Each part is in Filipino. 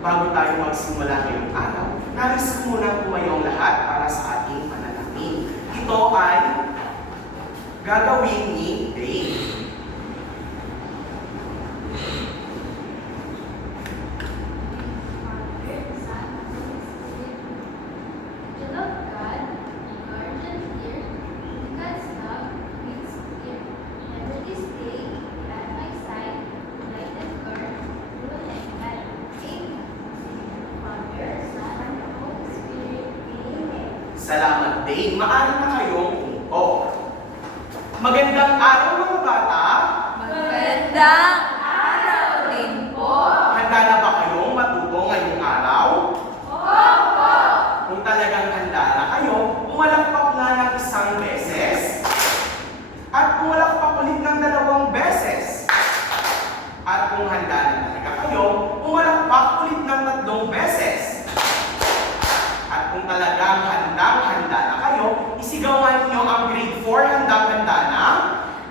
bago tayo magsimula ngayong araw, nais ko muna pumayong lahat para sa ating panalangin. Ito ay gagawin ni Dave. Salamat, Dave. Maaari na kayong umupo. Magandang araw, mga bata. Magandang araw din po. Handa na ba kayong matuto ngayong araw? Opo. Kung talagang handa na kayo, pumalakpak na ng isang beses. At pumalakpak ulit ng 2 beses. At kung handa na talaga kayo, pumalakpak ulit ng 3 beses. At kung talagang handang-handa na kayo, isigawan niyo ang grade 4 handang-handa na.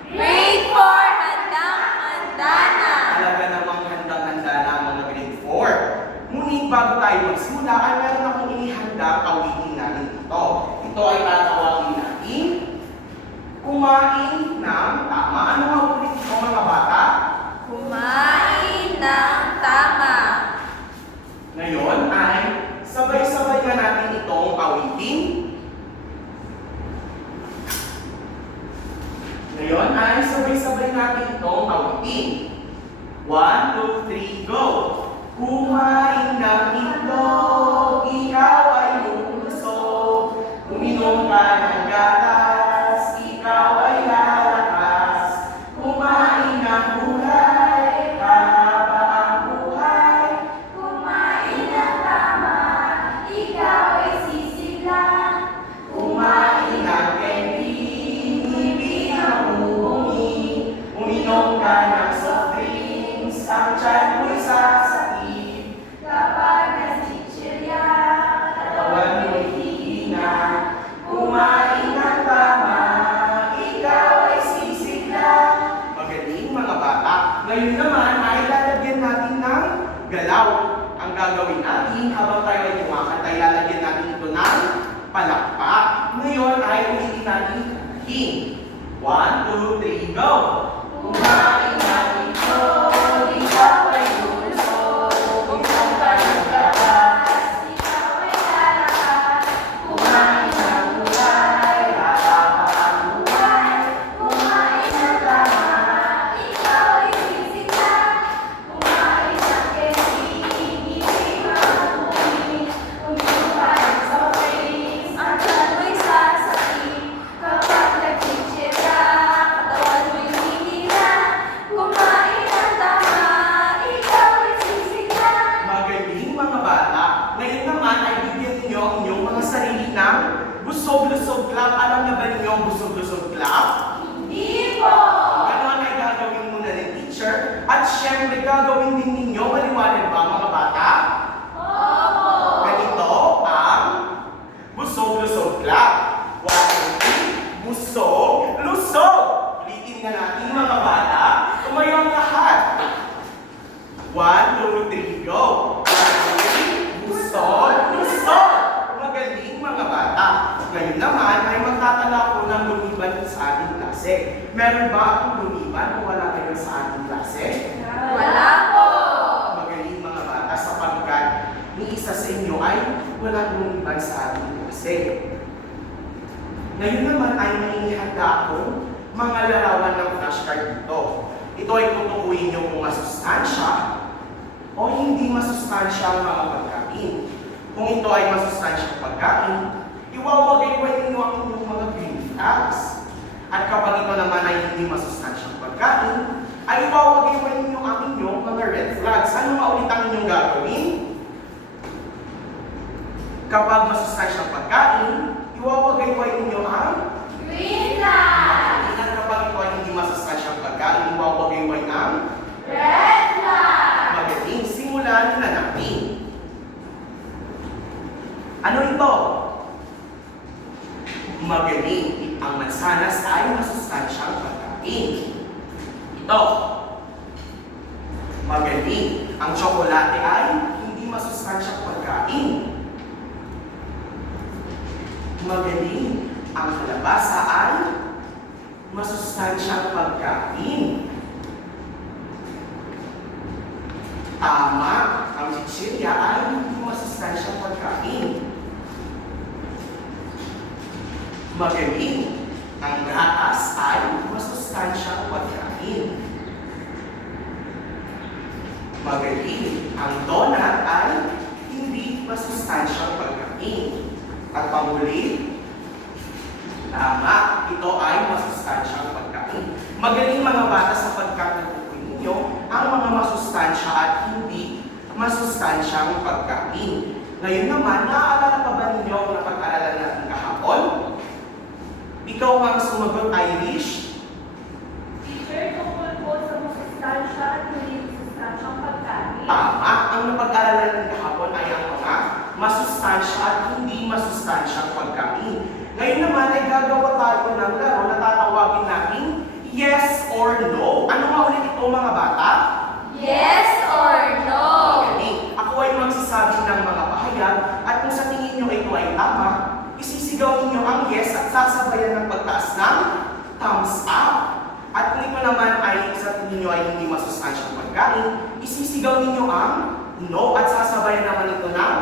Grade 4, handang-handa na. Talaga namang handang-handa na ang mga grade 4. Ngunit bago tayo magsimula, ay meron akong inihanda awitin natin ito. Ito ay tatawagin natin kumain ng tama. Ano nga ulit ito, mga bata? Kumain ng tama. Ngayon ay sabay-sabay na natin itong awitin. Ngayon ay sabay-sabay natin itong awitin. 1, 2, 3, go! Kumain ng itlog, ikaw ay lulusog. Uminom ka ng gatas, ikaw ay lalakas. Kumain ng gulay, hahaba ang buhay. Kumain ng tama, ikaw ay sisigla. Kumain ng candy, hindi na uumi. Uminom ka ng soft drinks, ang tiyan mo'y sasakit. Kapag nasichirya, Katawan mo'y hihina. Kumain ng tama, ikaw ay sisigla. Magaling, mga bata. Ngayon naman ay lalagyan natin ng galaw. Ang gagawin natin habang tayo ay kumakanta, ay lalagyan natin ito ng palakpak. Ngayon ay ulitin natin king. 1, 2, 3, go! Kumain ng itlog, ikaw ay lulusog. Uminom ka ng gatas, ikaw ay lalakas. kumain ng gulay, hahaba ang buhay. Kumain ng tama, ikaw ay sisigla. Kumain ng candy, hindi mabuhay. Uminom ka ng soft drinks, ang tiyan mo'y sasakit. Kapag nagchichira, katawan mo'y hihina. Kumain ng tama, ikaw ay sisigla. Magaling, mga bata. Ngayon naman ay bigyan ninyo ang inyong mga sarili ng busog-lusog clap. Alam na ba ninyo ang busog-lusog clap? Hindi po. Ganon ay gagawin muna ng teacher. At syempre gagawin din ninyo, maliwanag ba, mga bata? Opo. Ganito ang busog-lusog clap. 1, 2, 3, busog-lusog. Ulitin nga natin, mga bata. Tumayo ang lahat. 1, 2, 3, go! 1, 2, 3, busog-lusog. Magaling, mga bata. Ngayon naman ay magtatala ko ng lumiban sa ating klase. Meron ba akong lumiban o wala kayo sa ating klase? Wala po. Magaling, mga bata, sapagkat ni isa sa inyo ay walang lumiban sa ating klase. Ngayon naman ay may inihanda akong mga larawan ng flashcard dito. Ito ay tutukuyin niyo kung masustansya o hindi masustansya ang mga pagkain. Kung ito ay masustansyang pagkain, iwawagay-way ninyo ang inyong mga green flags. At kapag ito naman ay hindi masustansyang pagkain, ay iwawagay-way ninyo ang inyong mga red flags. Ano maulit ang inyong gagawin? Kapag masustansyang pagkain, iwawagay-way ninyo ang Green flag. at kapag ito ay hindi masustansyang pagkain, iwawagay-way ang Red flag. magaling. Simulan na natin. Ano ito? Magaling. Ang mansanas ay masustansyang pagkain. Ito. Magaling. Ang tsokolate ay hindi masustansyang pagkain. Magaling. Ang kalabasa ay masustansyang pagkain. Tama. Ang chichirya ay masustansyang pagkain. Magaling. Ang gatas ay masustansyang pagkain. Magaling. Ang donut ay hindi masustansyang pagkain. At panghuli, tama, ito ay masustansyang pagkain. Magaling mga bata sa pagkakatukoy ninyo ang mga masustansya at hindi masustansyang pagkain. Ngayon naman, naaalala pa ba ninyo ang napag-aralan natin kahapon? Ikaw ang sumagot, Irish. Teacher, tungkol po sa masustansya at hindi masustansyang pagkain. Tama, ang napag-aralan natin kahapon ay ang mga masustansya at hindi masustansyang pagkain. Ngayon naman ay gagawa tayo ng laro na tatawagin natin yes or no. Ano nga ulit ito mga bata? Yes or no? Okay. Ako ay magsasabi ng mga pahayag at kung sa tingin nyo ito ay tama, isisigaw ninyo ang yes at sasabayan ng pagtaas ng thumbs up. At kung ito naman ay sa tingin nyo ay hindi masustansyang pagkain, isisigaw ninyo ang no at sasabayan naman ito ng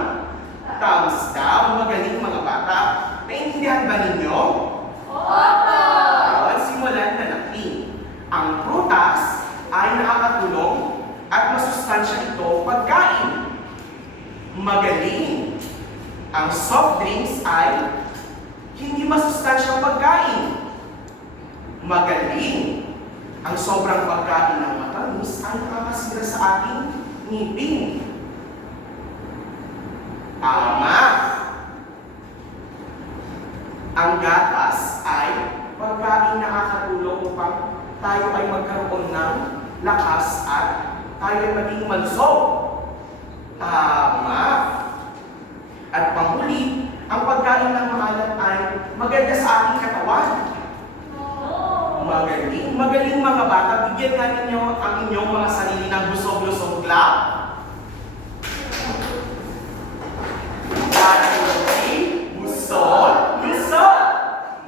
thumbs down. Magaling mga bata. Naintindihan ba ninyo? Opo! Ayun, simulan na natin. Ang prutas ay nakakatulong at masustansya ito pagkain. Magaling. Ang soft drinks ay hindi masustansyang pagkain. Magaling. Ang sobrang pagkain ng matamis ay nakakasira sa ating ngipin. Tama. Ang gatas ay pagkain nakakatulong upang tayo ay magkaroon ng lakas at tayo ay maging malusog. Tama. At panghuli, ang pagkain ng maalat ay maganda sa ating katawan. Magaling. Magaling mga bata. Bigyan nga ninyo ang inyong mga sarili ng busog-lusog clap. Busog-lusog.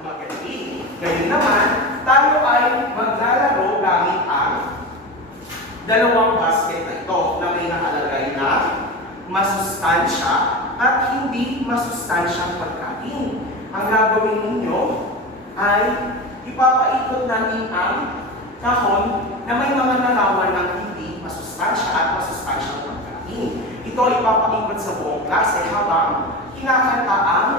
Magaling. Ngayon naman, tayo ay maglalaro gamit ang dalawang basket na ito na may nakalagay na masustansya at hindi masustansyang pagkain. Ang gagawin ninyo ay ipapaikot natin ang kahon na may mga larawan ng hindi masustansya at masustansyang pagkain. Ito ay ipapaikot sa buong klase habang kinakanta ang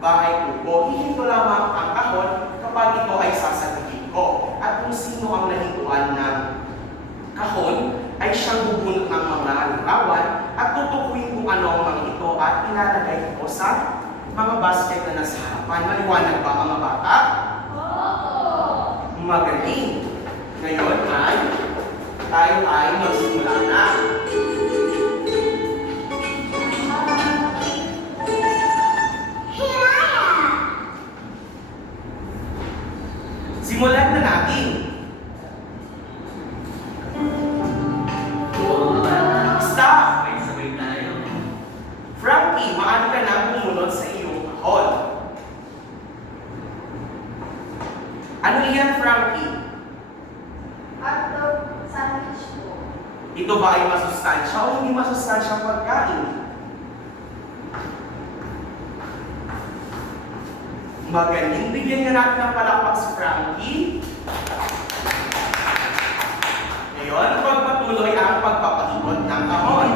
bahay kubo. Hihinto lamang ang kahon kapag ito ay sasagutin ko. At kung sino ang nahintuan ng kahon ay siyang bubunot ng mga larawan at tutukuyin kung ano ang mga ito at ilalagay ito sa mga basket na nasa harapan. Maliwanag ba mga bata? Magaling. Ngayon ay tayo ay magsimula na. Simulan na natin. Stop! May sabay tayo. Frankie, maaari ka na bumunod sa iyong kahon. Ano yan, Frankie? Hotdog sandwich po. Ito ba ay masustansya o hindi masustansyang pagkain? Magaling. Bigyan nga natin ng palakpak si Frankie. Ngayon, pagpatuloy ang pagpapaikot ng kahon.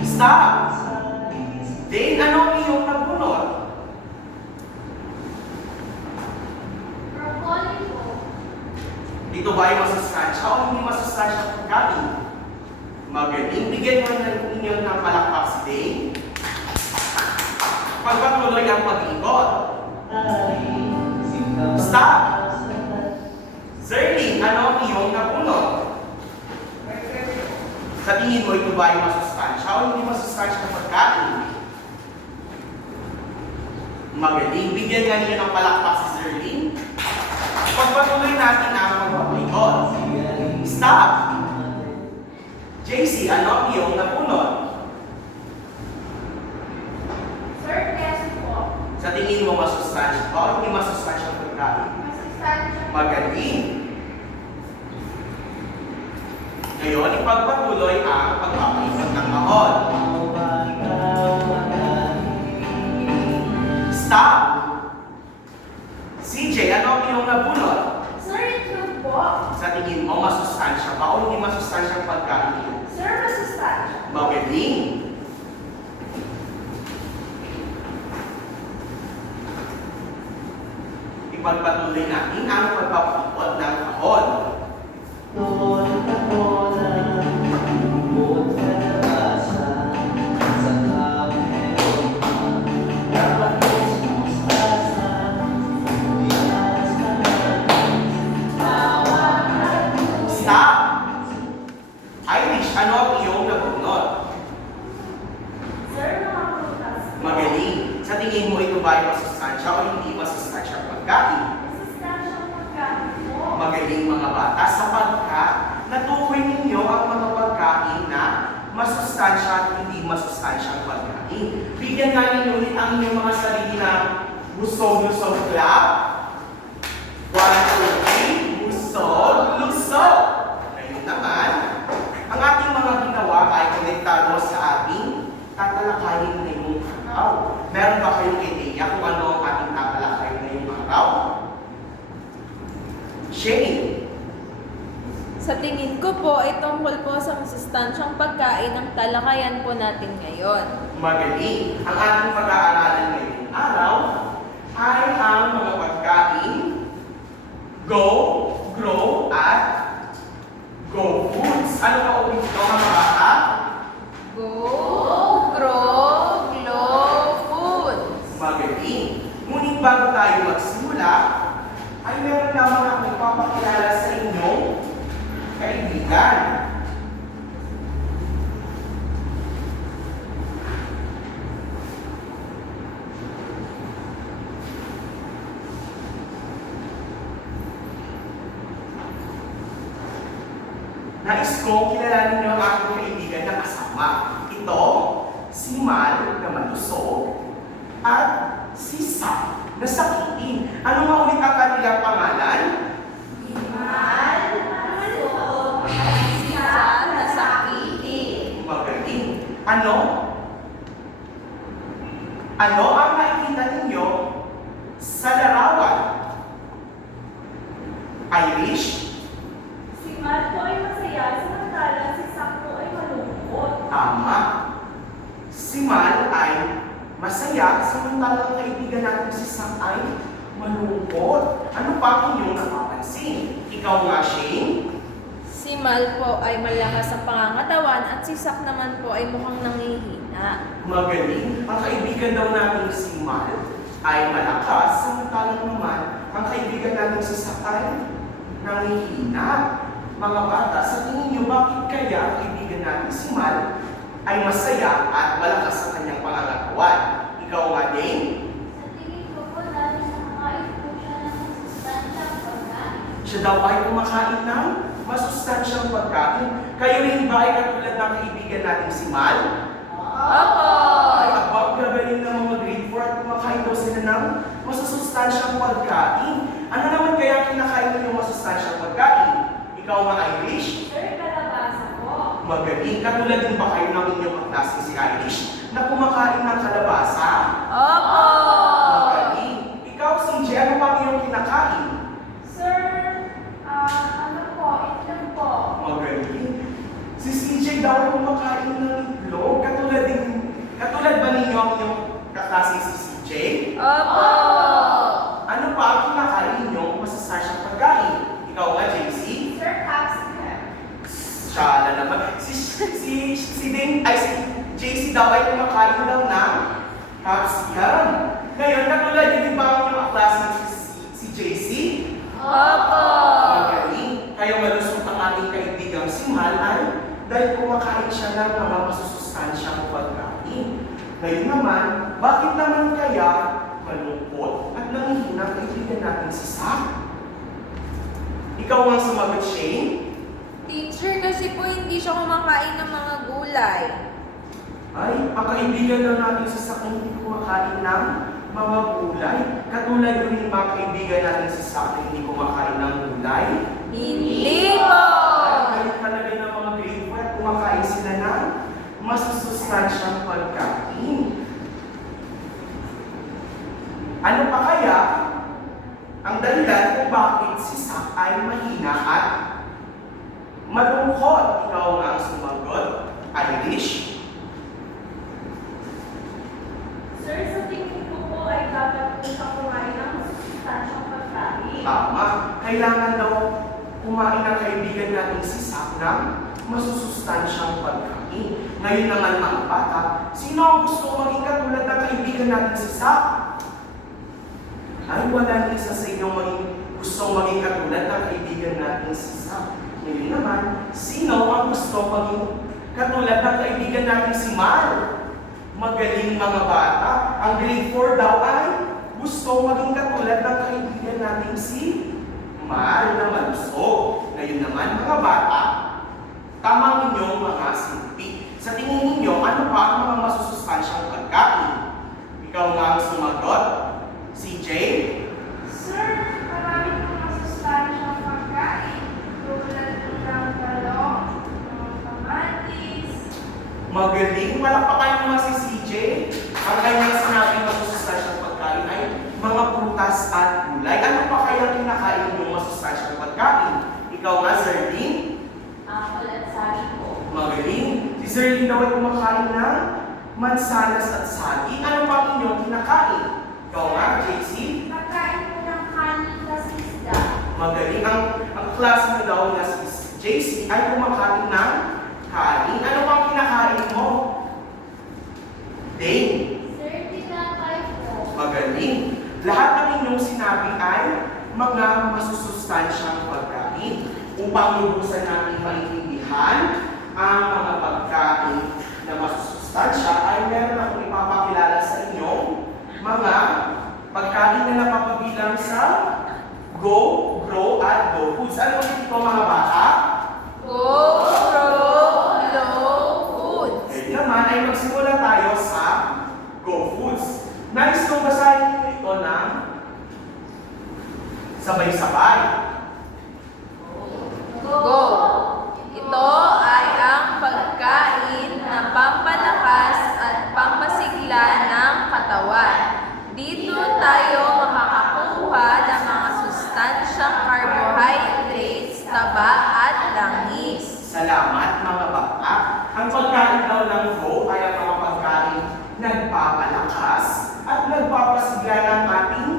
Stop! Dane, ano ang iyong nagbunot? Broccoli po. Dito ba ay masustansya o hindi masustansyang pagkain? Magaling. Bigyan mo ninyo ng palakpak si Dane. Pagpatuloy ang pag-ikot. Stop! Zerlin, ano ang iyong nabunot? Sa tingin mo, ito ba ay masustansya o hindi masustansyang pagkain? Magaling. Bigyan nga ninyo ng palakpak si Zerlin. Pagpatuloy natin ang pagpapikot. JC, ano ang iyong napunot? Sir, keso po. Sa tingin mo masustansya o hindi masustansyang pagkain? Masustansya. Magaling. Ngayon, ipagpatuloy ang pagpapaikot ng kahon. Stop! CJ, ano ang iyong nabunot? Sir, itlog po. Sa tingin mo, masustansya ba o hindi masustansyang pagkain? Sir, masustansya. Magaling. Ipagpatuloy natin ang pagpapaikot ng kahon. Stop! Irish, ano ang iyong nabunot? Sir, mga prutas. Magaling. Sa tingin mo ito ba ay masustansya o hindi masustansya pagkain? Masustansya ang pagkain po. Magaling mga bata sapagkat natukoy ninyo ang mga pagkain na masustansya at hindi masustansyang pagkain. Bigyan nga ninyo ulit ang inyong mga sarili na busog-lusog clap. 1, 2, 3, busog-lusog. Ngayon naman, ang ating mga ginawa ay konektado sa ating tatalakayin ngayong araw. Meron ba kayong ideya kung ano ang ating tatalakayin ngayong araw? Shane. Sa tingin ko po ay tungkol po sa masustansyang pagkain ang talakayan po natin ngayon. Magaling. Ang ating pag-aaralan ngayong araw ay ang mga pagkain go, grow, at go foods. Ano ka ulit ito mga bata? Go, grow, glow, foods. Magaling. Ngunit bago tayo magsimula, ay meron lamang akong ipapakilala sa inyong kaibigan. Nais kong kilalanin niyo ang aking kaibigan na kasama. Ito, si Mal na malusog at si Sam na sakitin. Ano nga ulit ang kanilang pangalan? Magaling. Ano? Ano ang nakikita ninyo sa larawan? Irish? Si Matt po ay masaya, samantalang si Sam po ay malungkot. Tama. Si Mal ay masaya, samantalang ang kaibigan natin si Sam ay malungkot. Ano pa ang inyong napapansin? Ikaw nga, Shane? Si Mal po ay malakas ang pangangatawan at si Sak naman po ay mukhang nangihina. Magaling. Ang kaibigan daw natin si Mal ay malakas, samantalang naman ang kaibigan natin si Sak ay nangihina. Mga bata, sa tingin niyo bakit kaya ang kaibigan natin si Mal ay masaya at malakas ang kanyang pangangatawan? Ikaw nga, Dane? Sa tingin ko po, dahil nakakain po siya ng masustansyang pagkain. Siya daw ay kumakain ng masustansyang pagkain. Kayo rin ba ay katulad ng kaibigan natin si Mal? Opo! Ay, ang gagaling ng mga grade 4 at kumakain daw sila ng masustansyang pagkain. Ano naman kaya kinakain niyo yung masustansyang pagkain? Ikaw nga, Irish? Sir, kalabasa po. Magaling. Katulad din ba kayo ng inyong kaklase si Irish na kumakain ng kalabasa? Opo! Magaling. Ikaw, CJ, ano pa iyong kinakain? Sir, ano po, itlog po. Magaling. Si CJ daw ay kumakain ng itlog. Katulad ba ninyo ang inyong kaklase si CJ? Opo! Ano pa ang kinakain ninyong masasasyang pagkain? Ikaw nga, JC? Sir, capsicum. Siya na naman. Si JC daw ay kumakain daw ng capsicum. Ngayon, katulad niyo din ba ang inyong kaklase si JC? Opo! Magaling. Kaya malusot ang ating kaibigang si Mal ay dahil kumakain siya ng mga masusustansyang pagkain. Ngayon naman, bakit naman kaya malungkot at nanghihina ang kaibigan natin si Sam? Ikaw ang sumagot, Shane? Teacher, kasi po hindi siya kumakain ng mga gulay. Ay, ang kaibigan lang natin sa sakong hindi kumakain ng mga gulay. Katulad yung rin mga kaibigan natin sa sakong hindi kumakain ng gulay. Hindi po! Ay, talaga ng mga grade 4 at kumakain sila ng masusustansyang pagkain. Ano pa kaya ang dahilan kung bakit si Sak ay mahina at malungkot? Ikaw nga ang sumagot, Irish. Sir, sa tingin ko po ay dapat po siya kumain ng masusustansyang pagkain. Tama. Kailangan daw kumain ang kaibigan natin si Sak ng masusustansyang pagkain. Ngayon naman mga bata, sino ang gusto maging katulad ng kaibigan natin si Sak? Ay, wala ni isa sa inyong gustong maging katulad ng kaibigan natin si Sak. Ngayon naman, sino ang gusto maging katulad ng kaibigan natin si Mar? Magaling mga bata. Ang grade 4 daw ay gusto maging katulad ng kaibigan natin si Mar na malusog. Ngayon naman mga bata, tamang inyong mga silpi. Sa tingin ninyo, ano pa ang mga masusustansyang pagkain? Ikaw nga ang sumagot, CJ? Sir, marami pong masusustansyang pagkain. Tulad po ng talong, ng kamatis. Magaling. Palakpakan mo nga si CJ. Ang kanyang sinabing masusustansyang pagkain ay mga prutas at gulay. Ano pa kaya kinakain yung masusustansyang pagkain? Ikaw nga, Zerlin? Apple at saging po. Magaling. Si Zerlin daw ay kumakain ng mansanas at saging. Ano pa ang inyong kinakain? Ikaw nga, JC? Pagkain po ng kanin kasi isda. Magaling. Ang klase na daw na si JC ay kumakain ng kain. Ano pang kinakain mo? Dane? Sir, tinapay po. Magaling. Lahat ng inyong sinabi ay mga masusustansyang pagkain. Upang lubusan natin maintindihan ang mga pagkain na masusustansya ay meron akong ipapakilala sa inyong mga pagkain na napapabilang sa Go, Grow, at Go Foods. Ano ulit ito mga bata? Go, grow, low foods. Ngayon naman ay magsimula tayo sa Go Foods. Nais kong basahin niyo ito ng sabay-sabay. Go! Ito ay ang pagkain na pampalakas at pampasigla ng katawan. Dito tayo makakakuha ng mga sustansyang carbohydrates, taba at langis. Salamat mga bata. Ang pagkain daw ng Go ay ang mga pagkain nagpapalakas at nagpapasigla ng ating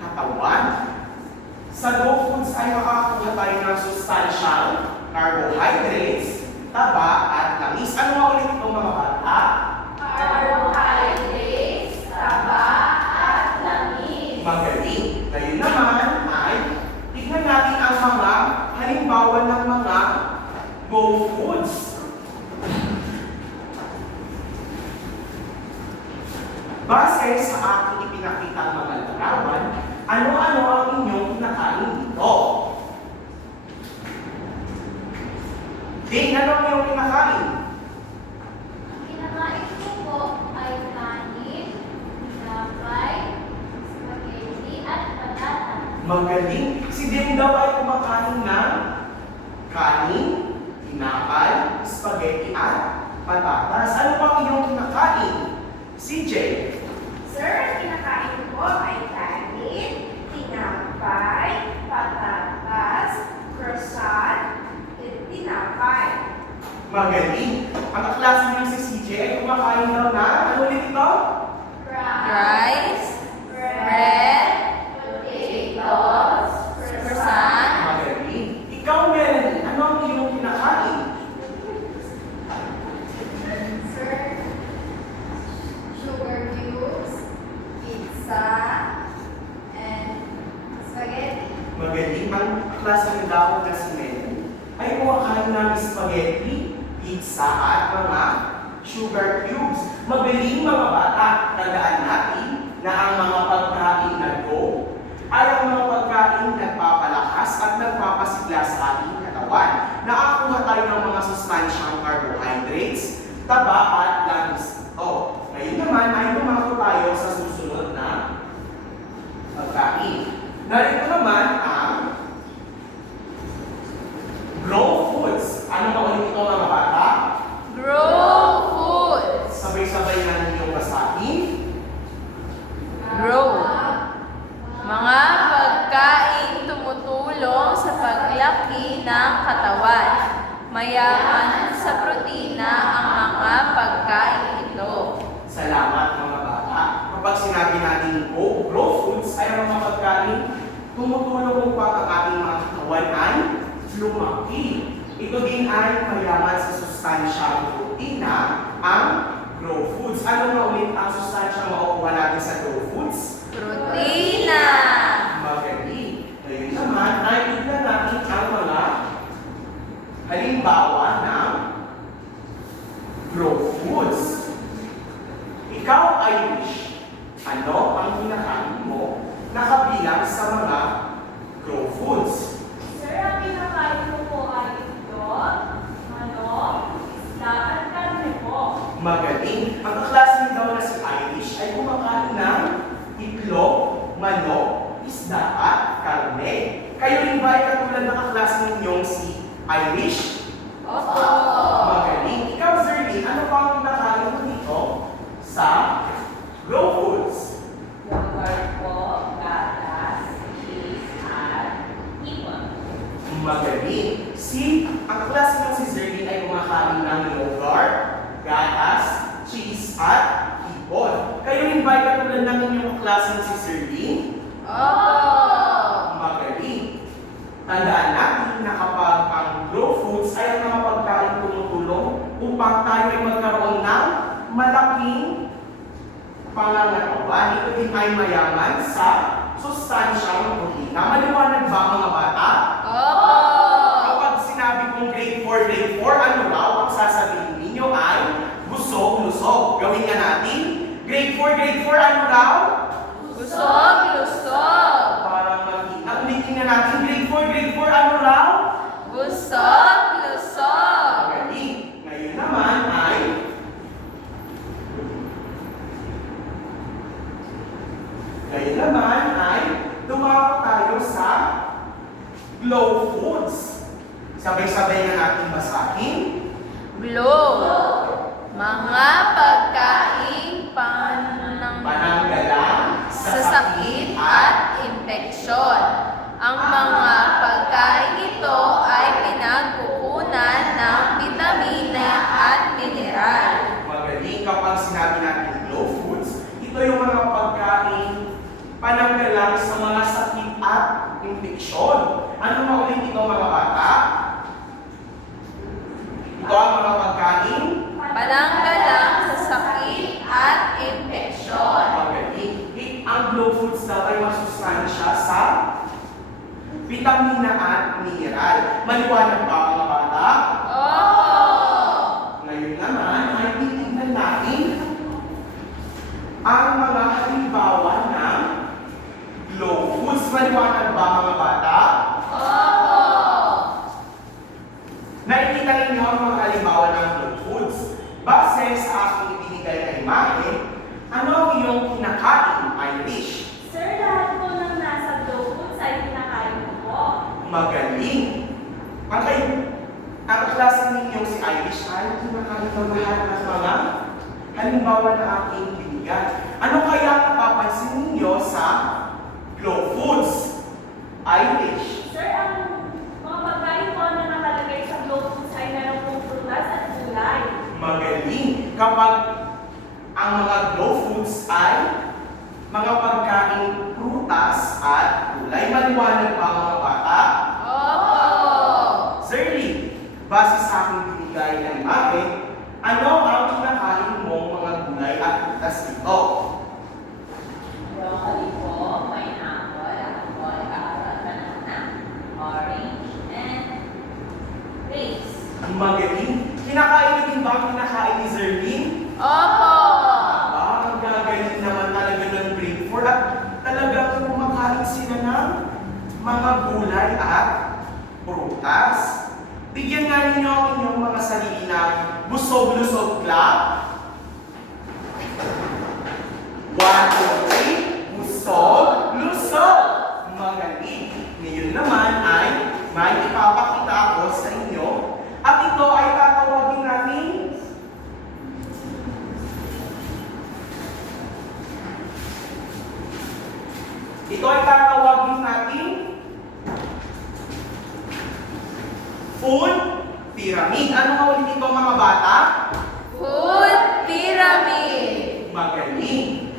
katawan. Sa Go Foods ay makakakuha tayo ng sustansyang carbohydrates, taba at langis. Ano nga ulit ito mga bata? Carbohydrates, taba, at langis. Magaling. Ngayon naman ay tignan natin ang mga halimbawa ng mga Go Foods. Base sa aking ipinakitang mga larawan, ano-ano ang inyong kinakain dito? Ding, ano ang iyong kinakain? Kinakain ko po ay kanin, tinapay, spaghetti, at patatas. Magaling. Si Ding daw ay kumakain ng kanin, tinapay, spaghetti, at patatas. Ano pang iyong kinakain? CJ? Sir, kinakain ko ay kanin, tinapay, patatas, croissant, at tinapay. Magaling. Ang kaklase niyo si CJ ay kumakain daw na, ano ulit ito? Rice, bread, potatoes, croissant, Magaling. Ikaw, Melanie, ano ang iyong kinakain? Sir, sugar cubes, pizza, and spaghetti. Magaling. Ang klase ng daw na si Melanie ay kumakain ng spaghetti, pizza, at mga sugar cubes. Magaling mga bata. Tandaan natin na ang mga pagkain na Go ay ang mga pagkain nagpapalakas at nagpapasigla sa ating katawan. Nakakuha tayo ng mga sustansyang carbohydrates, taba at langis. Ngayon naman ay dumako tayo sa susunod na pagkain. Narito naman ang raw foods. Ano ba ulit ito mga bata? Grow foods. Sabay-sabay na ninyong basahin. Grow. Mga pagkain tumutulong sa paglaki ng katawan. Mayaman sa protina ang mga pagkain ito. Salamat mga bata. Kapag sinabi natin grow foods ay ang mga pagkain tumutulong upang ang ating mga katawan ay lumaki. Ito din ay mayaman sa sustansyang protina ang grow foods. Ano na ulit ang sustansyang makukuha natin sa grow foods? Protina. Magaling. Ngayon naman ay tignan natin ang mga halimbawa ng grow foods. Ikaw, Irish, ano ang kinakain mo na kabilang sa mga grow foods? Sir, ang pinakain ko po ay itlog, manok, isda at karne po. Magaling. Ang kaklase daw na si Irish ay kumakain ng itlog, manok, isda at karne. Kayo rin ba ay katulad ng kaklase ninyong si Irish? Opo. Magaling. Ikaw, Zerlin, ano pa ang kinakain mo dito sa grow foods? Yogurt po, gatas, cheese, at ipon. Magaling. Ang kaklase ng si Zerlin ay kumakain ng yogurt, gatas, cheese, at hipon. Kayo rin ba ay katulad ng inyong kaklase ng si Zerlin? Opo. Magaling. Tandaan natin na kapag ang grow foods ay ang mga pagkain tumutulong upang tayo ay magkaroon ng malaking pangangatawan. Ito din ay mayaman sa sustansyang protina. Maliwanag ba mga bata? Opo. Kapag sinabi kong grade 4, ano raw ang sasabihin ninyo ay busog, lusog. Gawin nga natin. Grade 4, ano raw? Busog, lusog. Parang makita. Ulitin na natin. Grade 4, ano raw? Busog, lusog. Magaling. Ngayon naman ay dumako tayo sa glow foods. Sabay-sabay na natin basahin. Glow. Mga pagkain pananggalang sa sakit at impeksyon. Ang mga pagkain ito ay pinagkukunan ng vitamina at mineral. Magaling. Kapag sinabi natin glow foods, ito yung mga pagkain pananggalang sa mga sakit at impeksyon. Ano maulit ito mga bata? Ito ang mga pagkain Pananggalang sa sakit at impeksyon. magaling. Ang glow foods daw ay masustansya sa vitamina at mineral. Maliwanag ba mga bata? Opo. Ngayon naman ay titignan natin ang mga halimbawa ng glow foods. Maliwanag ba mga bata? Opo. Nakikita ninyo ang mga halimbawa ng glow foods. Base sa aking ibinigay na imahe, ano ang iyong kinakain, Irish? Sir, lahat po ng nasa glow foods ay pinakain ko po. Magaling. Ang klase ninyong si Irish ay kinakain ng lahat ng mga halimbawa na aking binigay. Ano kaya napapansin ninyo sa glow foods, Irish? Sir, ang mga pagkain po na nakalagay sa glow foods ay meron pong prutas at gulay. Magaling. Kapag ang mga glow foods ay mga pagkain prutas at gulay, maliwanag ba mga bata? Opo. Zerly, base sa aking binigay na imahe, ano ang kinakain mong mga gulay at prutas dito? Broccoli po, pineapple, apple, carrot, banana, orange, and grapes. Magaling. Kinakain niyo din ba ang kinakain ni Zerlin? Opo. Ang gagaling naman talaga ng grade 4 at talagang kumakain sila ng mga gulay at Bigyan nga ninyo ang inyong mga sarili na busog-lusog clap. 1, 2, 3, busog-lusog. Magaling. Ngayon naman ay may ipapakita ako sa inyo. At ito ay tatawagin natin food pyramid. Ano nga ulit ito mga bata? Food pyramid. Magaling.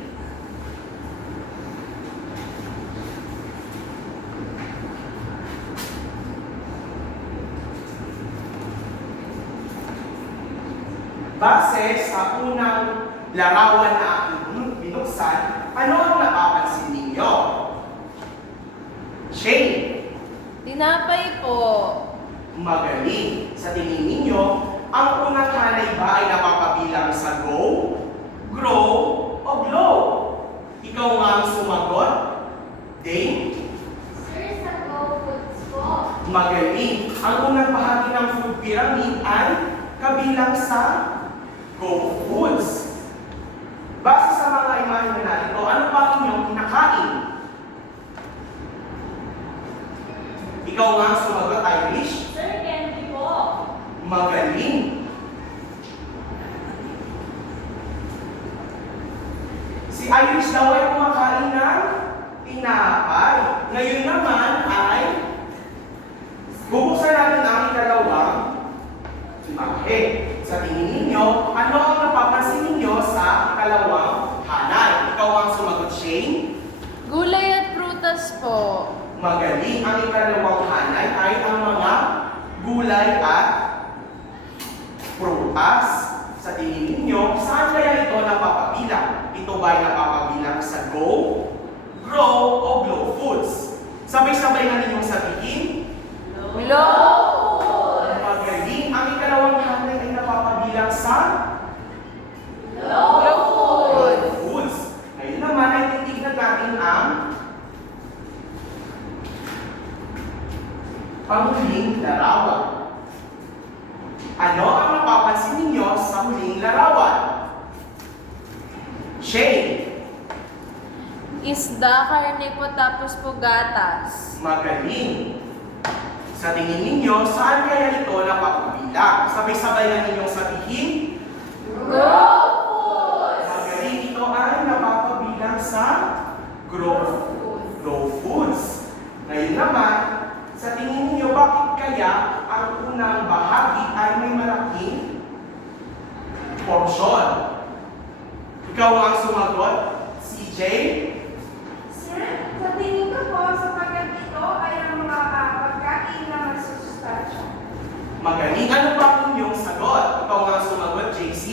Base sa unang larawan na aking binuksan, ano ang napapansin ninyo? Shane. Tinapay po. Magaling. Sa tingin ninyo, ang unang hanay ba ay napapabilang sa go, grow, o glow? Ikaw nga ang sumagot. Dane? Sir, sa Go Foods po. Magaling. Ang unang bahagi ng food pyramid ay kabilang sa Go Foods. Base sa mga imahe na narito, ano pa ang inyong kinakain? Ikaw nga ang sumagot, Irish. Sir, candy po. Magaling. Si Irish daw ay kumakain ng tinapay. Ngayon naman ay bubuksan natin ang ikalawang imahe. Sa tingin ninyo, ano ang napapansin ninyo sa ikalawang hanay? Ikaw ang sumagot, Shane. Gulay at prutas po. Magaling. Ang ikalawang hanay ay ang mga gulay at prutas. Sa tingin ninyo, saan kaya ito napapabilang? Ito ba ay napapabilang sa go, grow, o glow foods? Sabay-sabay na ninyong sabihin. Glow. Magaling. Ang ikalawang hanay ay napapabilang sa Glow food. foods. Ngayon naman ay titignan natin ang panghuling larawan. Ano ang napapansin ninyo sa huling larawan? Shane. Isda, karne po, tapos po gatas. Magaling. Sa tingin ninyo, saan kaya ito napapabilang? Sabay-sabay na ninyong sabihin. Grow food. Magaling. Ito ay napapabilang sa grow foods. Ngayon naman, sa tingin ninyo, bakit kaya ang unang bahagi ay may malaking porsyon? Ikaw ang sumagot, CJ. Sir, sa tingin ko po, sapagkat ito ay ang mga pagkain na masusustansya. Magaling. Ano pa ang inyong sagot? Ikaw ang sumagot, JC.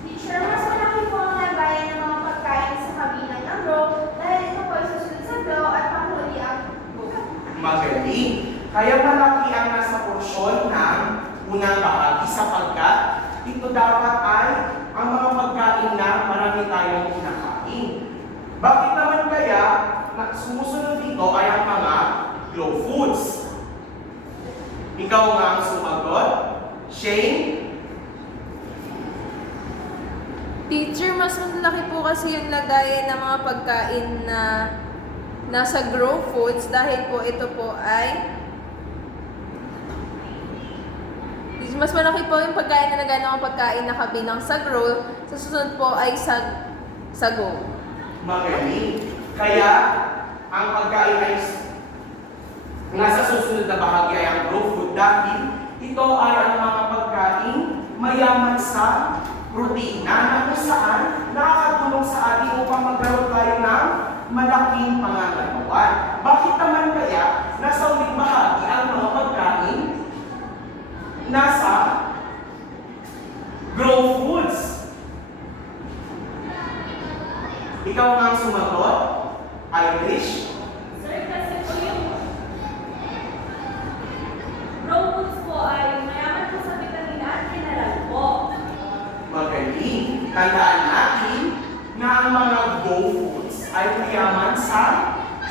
Teacher, mas malaki po ang lagayan ng mga pagkain sa kabilang ng row dahil ito po ay susunod sa glow at panghuli ang buka. Magaling. Kaya malaki ang nasa porsyon ng unang bahagi sapagkat ito dapat ay ang mga pagkain na marami tayong kinakain. Bakit naman kaya sumusunod dito ay ang mga glow foods? Ikaw nga ang sumagot. Shane? Teacher, mas malaki po kasi yung lagayan ng mga pagkain na nasa grow foods dahil po ito po ay mas malaki po yung pagkain na lagayan ng mga pagkain na kabilang sa grow, sa susunod po ay sa go. Magaling. Kaya ang pagkain ay nasa susunod na bahagi ay ang grow food dahil ito ay ang mga pagkain mayaman sa protina na kung saan nakakatulong sa atin upang magkaroon tayo ng malaking pangangalawan. Bakit naman kaya nasa uling bahagi ang mga pagkain nasa grow foods? Ikaw nga ang sumagot, Irish. Sir, kasi po yung Raw Foods po ay mayaman po sa vitamina at mineral po. Magaling. Tandaan natin na ang mga go foods ay mayaman sa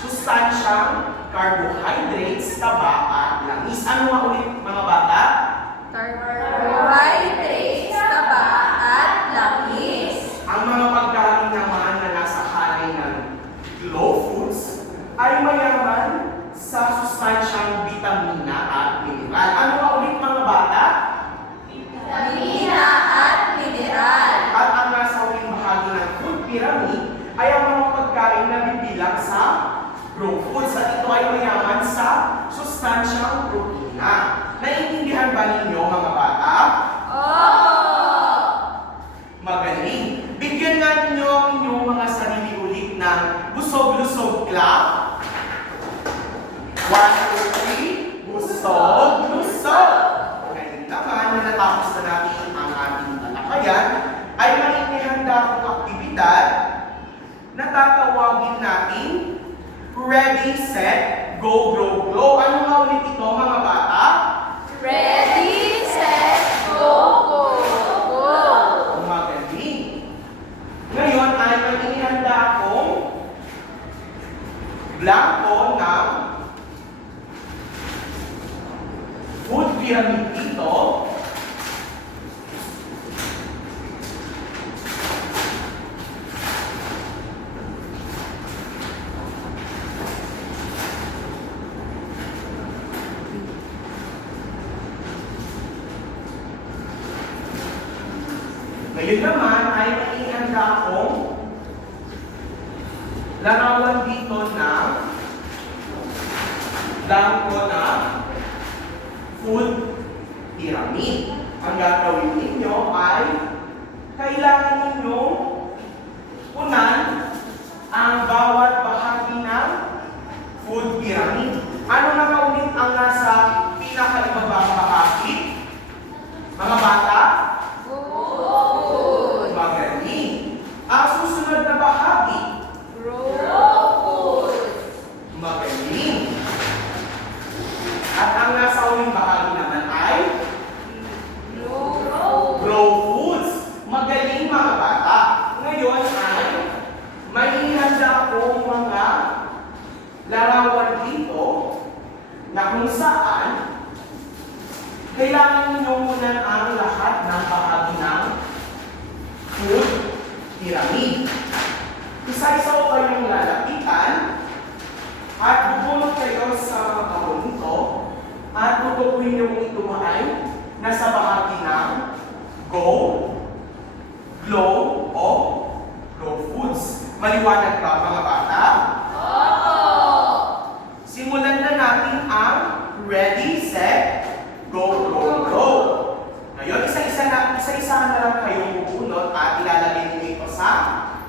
sustansyang carbohydrates, taba at langis. Ano nga ulit mga bata? Carbohydrates, taba at langis. Ang mga pagkain naman na nasa hanay ng Glow Foods ay mayaman sa sustansyang bitamina at mineral. Ano nga ulit mga bata? Vitamina at mineral. At ang nasa uling bahagi ng food pyramid ay ang mga pagkain na bibilang sa Glow Foods at ito ay mayaman sa sustansyang protina. Naiintindihan ba ninyo mga bata? Oh! Magaling. Bigyan nga ninyo ang inyong mga sarili ulit ng busog-lusog clap. 1, 2, 3. Busog-lusog. Ngayon naman na natapos na natin ang ating talakayan, ay maihanda akong aktibidad na tatawagin natin Ready, Set, Go, Grow, Glow. Ano nga ulit ito mga bata? Ready, set, go, go, go! Magaling. Ngayon ay maihanda akong blanco ng food pyramid dito. Ngayon naman ay maihanda akong larawan dito ng blanco na food pyramid. Ang gagawin ninyo ay kailangan ninyong unan ang bawat bahagi ng food pyramid. Ano na kaulit ang nasa pinakaibabang bahagi? Mga bata? Food! Magaling. Ang susunod na bahagi? Raw food! Magaling. At ang nasa uling bahagi naman ay Grow! Grow Foods. Magaling mga bata. Ngayon ay may ihanda akong mga larawan dito na kung saan kailangan ninyo muna ang lahat ng bahagi ng food pyramid. Isa-isa ko kayong lalapitan at bubunot kayo sa mga kahon nito at tutukuyin niyo kung ito ay nasa bahagi ng Go, Glow, o Grow Foods. Maliwanag ba mga bata? Opo! Simulan na natin ang Ready, Set, Go, Go, Go. Ngayon, isa-isa na lang kayong bubunot at ilalagay niyo ito sa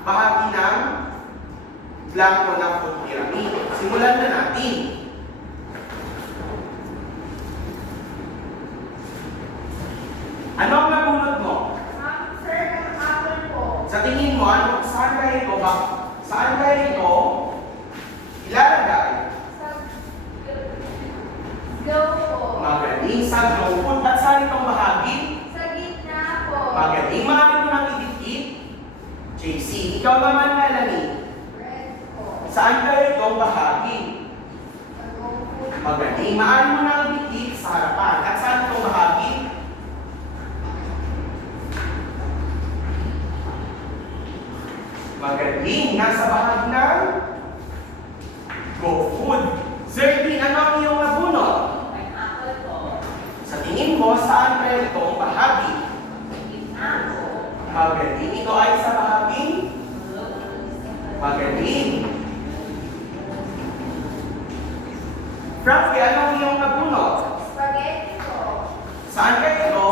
bahagi ng blanco ng food pyramid. Simulan na natin. Ano ang nabunot mo? Sir, ang apple po. Sa tingin mo, saan kaya ito? Saan kaya ito ilalagay? Go po. Magaling sa glow food. At saan itong bahagi? Sa gitna po. Magaling. Maaari mo nang idikit. JC, ikaw naman, Melanie. Red po. Saan kaya itong bahagi? Go po. Magaling. Maaari mo nang idikit sa harapan. At saan itong bahagi? Magaling. Nasa bahagi ng Go Food. Zerlin, ano ang iyong nabunot? Sa tingin mo, saan kaya itong bahagi? Magaling. Ito ay sa bahagi? Magaling. Frankie, ano ang iyong nabunot? Spaghetti po. Saan kaya ito?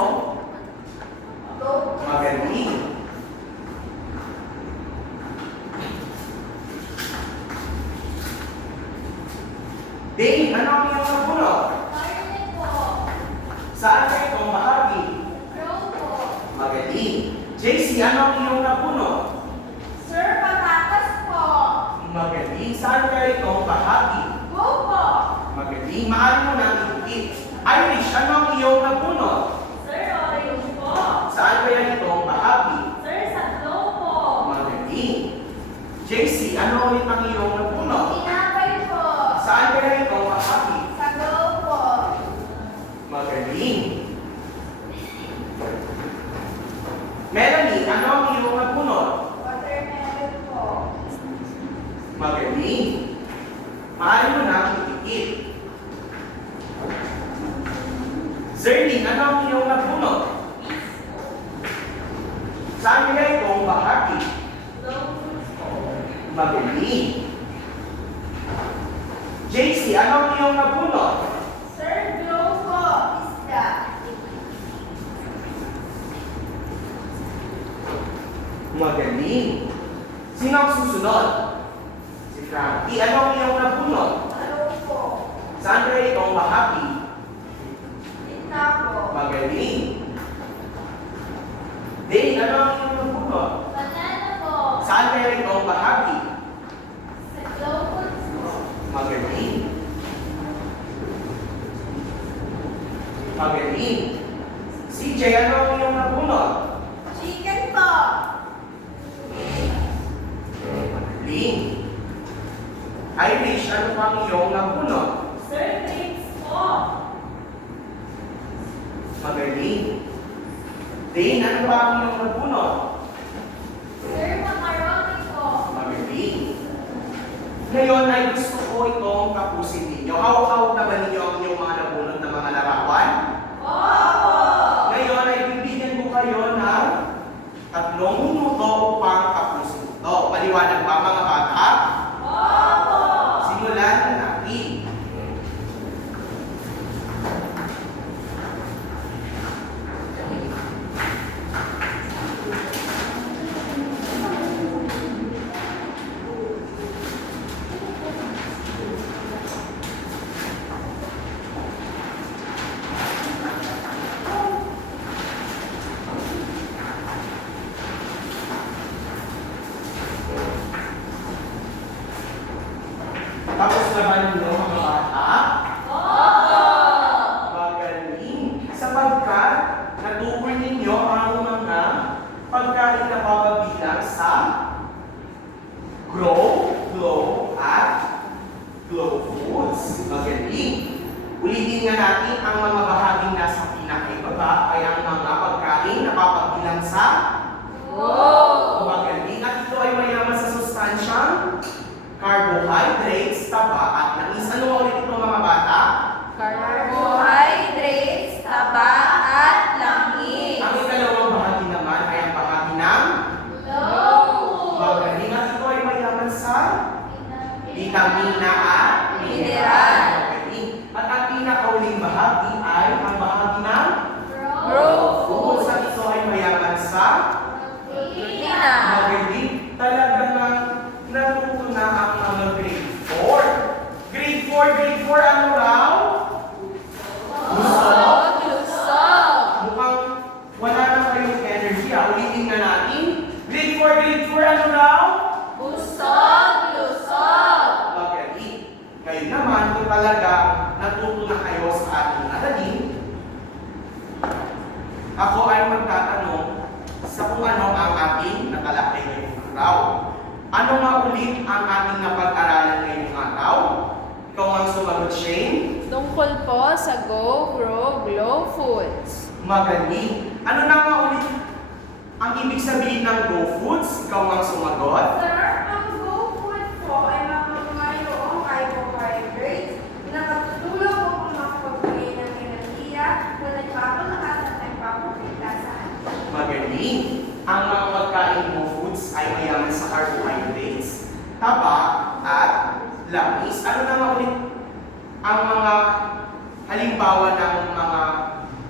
Go po. Magaling. Dane, ano ang iyong nabunot? Garlic po. Saan kaya itong bahagi? Roll po. Magaling. JC, ano ang iyong nabunot? Zerlin, ano ang iyong nabunot? Saan nila itong bahagi? Magaling. JC, ano ang iyong nabunot? Sir, glow po. Isda. Magaling. Sino ang susunod? Si Frankie. Ano ang iyong nabunot? Glow po. Saan nila itong bahagi? Gitna po. Magaling. Dane, ano ang iyong nabunot? Banana po. Saan nila itong bahagi? Sa glow foods po. Magaling. Magaling. CJ, ano ang iyong nabunot? Chicken po. Magaling. Irish, ano pa ang iyong nabunot? Sir, grapes po. Magaling. Dane, ano pa ang iyong nabunot? Sir, macaroni po. Magaling. Ngayon ay gusto ko itong tapusin ninyo. Hawak-hawak na ba ninyo ang inyong mga nabunot na mga larawan? Opo. Ngayon ay bibigyan ko kayo ng 3 minuto upang tapusin ito. Paliwanag ba mga bata? Opo. Simulan na natin. Tapos naman ninyo mga bata? Opo. Magaling. Sapagkat natukoy ninyo ang mga pagkain na papabilang sa grow, glow, at glow foods. Magaling. Ulitin nga natin ang mga bahaging nasa pinakaibaba ay ang mga pagkain na papabilang sa magaling. At ito ay mayaman sa sustansyang carbohydrates, taba, at langis. Ano nga ulit ito mga bata? Carbohydrates, taba, at langis. Ang ikalawang bahagi naman ay ang bahagi ng magaling. At ito ay mayaman sa vitamina at Mineral. Magaling. At ang pinakauling bahagi ay ang bahagi ng Raw foods. foods. At ito ay mayaman sa Protina. magaling. Talaga na natuto na ang mga grade 4. Grade 4, ano raw? Lusog, lusog. Mukhang wala na kayong energy. Ulitin nga natin. Grade 4, ano raw? Busog, lusog. Magaling. Kayo naman, kung talaga natuto na kayo sa ating aralin, ako ay magtatanong sa kung ano ang ating natalakay ngayong araw. Ano nga ulit ang ating napag-aralan ngayong araw? Ikaw ang sumagot, Shane? Tungkol po sa Go, Grow, Glow Foods. Magaling. Ano na nga ulit ang ibig sabihin ng Go Foods? Ikaw ang sumagot? Sir, ang go food po ay mayroong carbohydrates na nakatutulong upang makapagbigay ng enerhiya na nagpapalakas at nagpapakita sa atin. Magaling. Ang mga pagkain Go Foods ay mayaman sa carbohydrates, taba, at langis. Ano na nga ulit ang mga halimbawa ng mga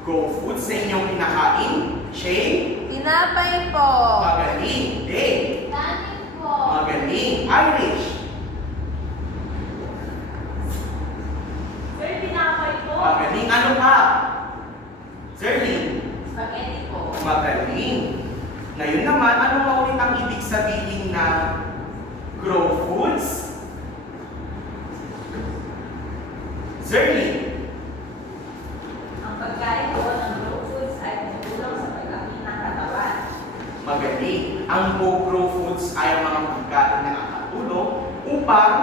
Go Foods na inyong kinakain? Shane? Tinapay po. Magaling. Dave? Kanin po. Magaling. Irish? Sir, tinapay po. Magaling. Ano pa? Zerlin? Spaghetti po. Magaling. Ngayon naman, ano nga ulit ang ibig sabihin ng Grow Foods? Zerlin? Ang pagkain po ng raw foods ay tumutulong sa pag-laki ng katawan. Magaling. Ang Grow Foods ay ang mga pagkain na nakatulong upang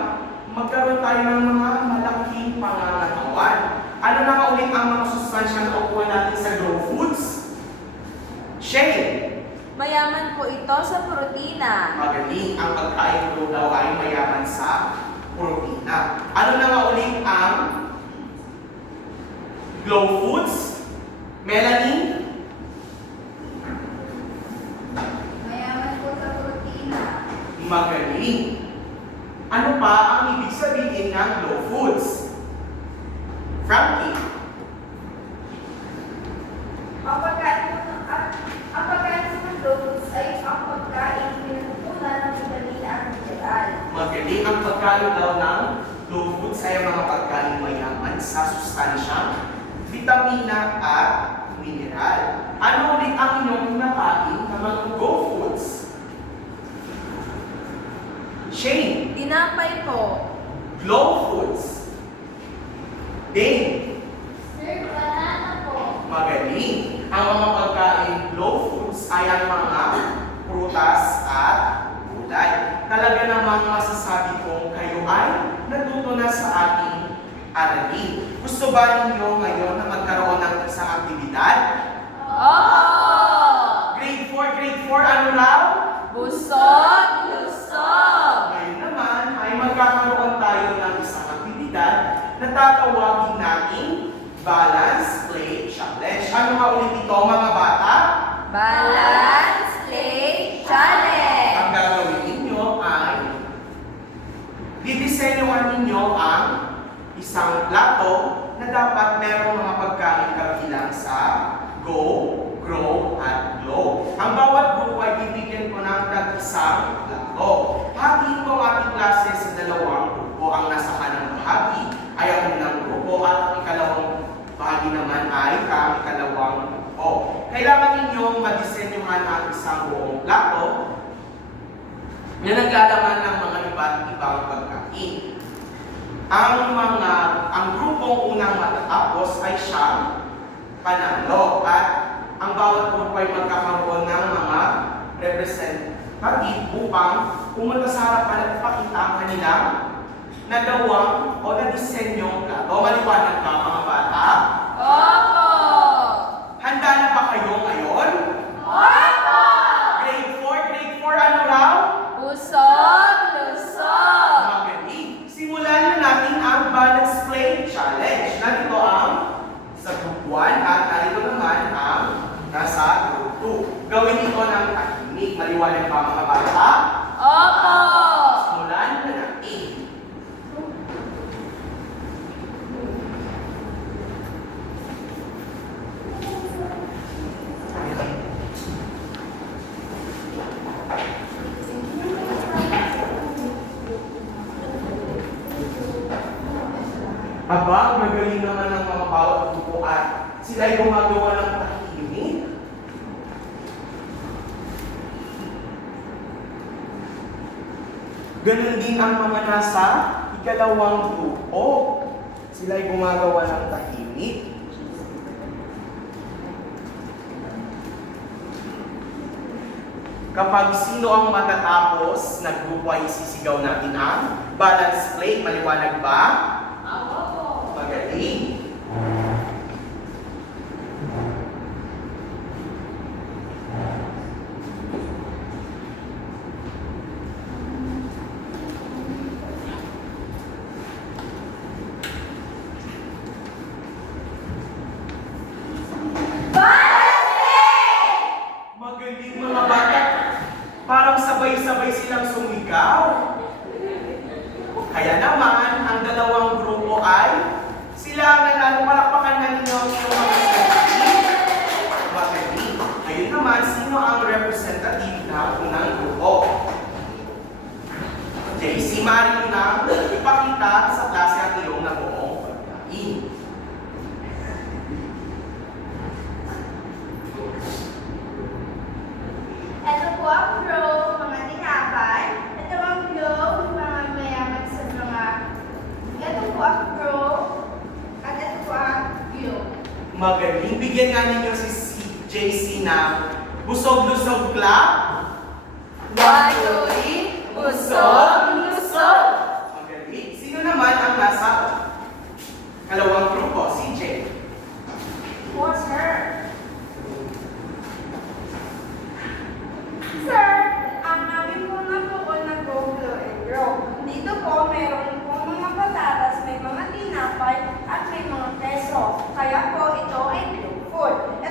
magkaroon tayo ng mga malaking pangangatawan. Ano na nga ulit ang mga sustansya na kukuha natin sa Grow Foods? Shane? Mayaman po ito sa protina. Magaling. Ang pagkain ko daw ay mayaman sa protina. Ano na nga ulit ang Glow Foods? Melanie? Mayaman po sa protina. Magaling. Ano pa ang ibig sabihin ng low foods? Frankie? Ang pagkain sa foods ay ang pagkain pinupunan ng vitamina at mineral. Magaling. Ang pagkain daw ng low foods ay ang mga pagkain mayaman sa sustansya, vitamina at mineral. Ano ulit ang inyong kinakain ng mga go foods? Shane? Tinapay po. Low foods. Dane? Sir, banana po. Magaling. Ang mga pagkain low foods ay ang mga prutas at gulay. Talaga namang masasabi kong kayo ay natuto na sa ating aralin. Gusto ba ninyo ngayon na magkaroon ng isang aktibidad? Oh! Grade 4, ano raw? Busog, lusog. Ngayon naman ay magkakaroon tayo ng isang aktibidad na tatawagin natin Balance Play Challenge. Ano nga ulit ito mga bata? Balance Play Challenge. Ang gagawin ninyo ay didisenyohan ninyo ang isang plato na dapat merong mga pagkain kabilang sa Go, Grow, at Glow. Ang bawat grupo ay bibigyan ko ng tag-isang plato. Hatiin ko ang ating klase sa dalawang grupo. Ang nasa kanang bahagi ay ang unang grupo at ang ikalawang bahagi naman ay ang ikalawang grupo. Kailangan ninyong madisenyohan ang isang buong plato na naglalaman ng mga iba't ibang pagkain. Ang grupong unang matatapos ay siyang panalo at ang bawat grupo ay magkakaroon ng mga representative upang pumunta sa harapan at ipakita ang kanilang nagawang o na-disenyong plato. Maliwanag ba mga bata? Opo! Handa na ba kayo ngayon? Opo! Grade 4, ano raw? Busog, lusog. Magaling. Simulan na natin ang Balance Play Challenge. Narito ang sa Group 1 at narito naman ang nasa Group 2. Gawin ito ng tahimik. Maliwanag ba mga bata? Opo! Simulan na natin. Aba, magaling naman ng mga bawat grupo at sila ay gumagawa ng tahimik. Ganun din ang mga nasa ikalawang grupo. Sila ay gumagawa ng tahimik. Kapag sino ang matatapos na grupo ay sisigaw natin ang balance play. Maliwanag ba? Ako po. Magaling. Magaling mga bata. Parang sabay-sabay silang sumigaw. Kaya naman, ang dalawang grupo ay sila ang nanalo. Palakpakan na ninyo yung mga representative. Magaling. Ngayon naman, sino ang representative ng unang grupo? JC, maaari mo na ipakita sa klase ang iyong nabuong pagkain. Ito po ang glow, mga tinapay. Ito ang glow, mga mayaman sa mga... Ito po ang glow. At ito po ang glow. Magaling. Bigyan nga ninyo si JC na busog-lusog clap. 1, 2, 3. Busog, lusog. Magaling. Sino naman ang nasa kalawang grupo? Si Jay. What's her? Sir, ang aming mga po nag-go, glow, and grow. Dito po, mayroon po mga patatas, may mga tinapay, at may mga keso. Kaya po, ito ay glow food.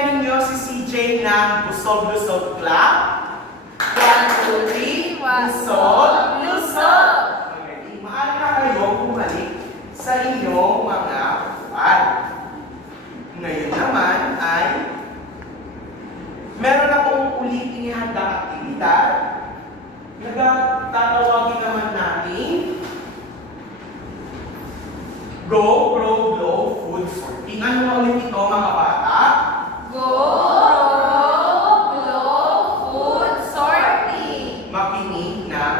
Sabayan ninyo si CJ ng busog-lusog clap. 1, 2, 3, busog, lusog. Magaling. Maaari na kayo bumalik sa inyong mga upuan. Ngayon naman ay meron akong ulitin ihandang aktibidad. Tatawagin naman natin Go, Grow, Glow, Food Sorting. Ano nga ulit ito mga bata? Go, Glow, Food Sorting. Makinig ng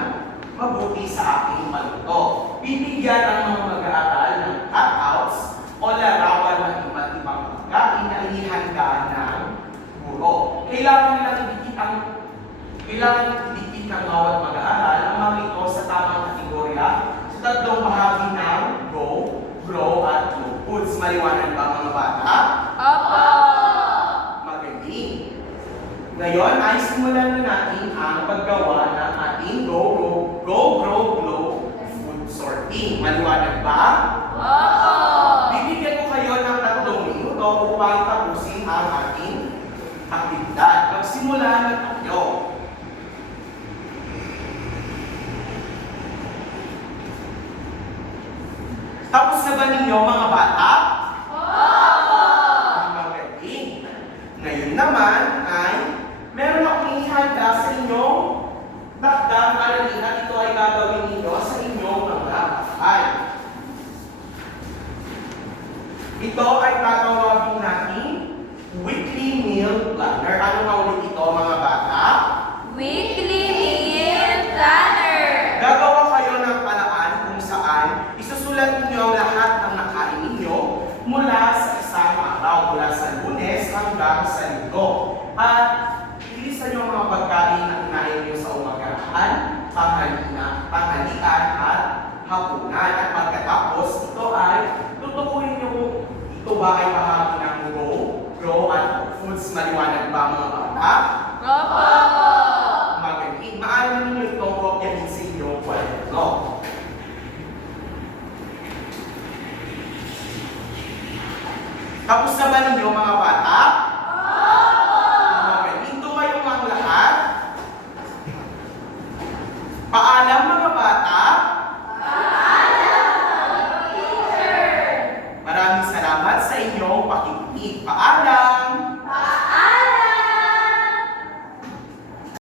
mabuti sa aking paluto. Bibigyan ang mga mag-aaral ng cutouts o larawan ng iba't ibang pagkain na inihanda ng guro. Kailangan idikit ng bawat mag-aaral ang mga ito sa tamang kategorya sa tatlong bahagi ng Go, Grow, at Glow Foods. Maliwanag ba mga bata? Opo! Magaling. Ngayon ay simulan na natin ang paggawa ng ating Go, Grow, Glow Food Sorting. Maliwanag ba? Opo! Bibigyan ko kayo ng 3 minuto upang tapusin ang ating aktibidad. Magsimula na tayo. Tapos na ba ninyo mga bata? Opo! Magaling. Ngayon naman ay meron akong ihanda sa inyong dagdag aralin. Ito ay gagawin ninyo sa inyong mga bahay. Ito ay tatawagin natin weekly meal planner. Ano nga ulit ito mga bata? Weekly Meal Planner. Gagawa kayo ng paraan kung saan isusulat ninyo ang lahat ng nakain ninyo mula sa isang araw, mula sa Lunes hanggang sa Linggo. At ilisan yung mga pagkain na kinain nyo sa umagahan, tanghalian at hapunan. At pagkatapos, ito ay tutukuyin nyo kung ito ba ay bahagi ng Go, Grow, at Foods. Maliwanag ba mga bata? Opo! Magaling. Maaari ninyo itong kopyahin sa inyong kwaderno. Tapos na ba ninyo mga bata? Magaling. Tumayo ang lahat. Paalam mga bata. Maraming salamat sa inyong pakikinig. Paalam!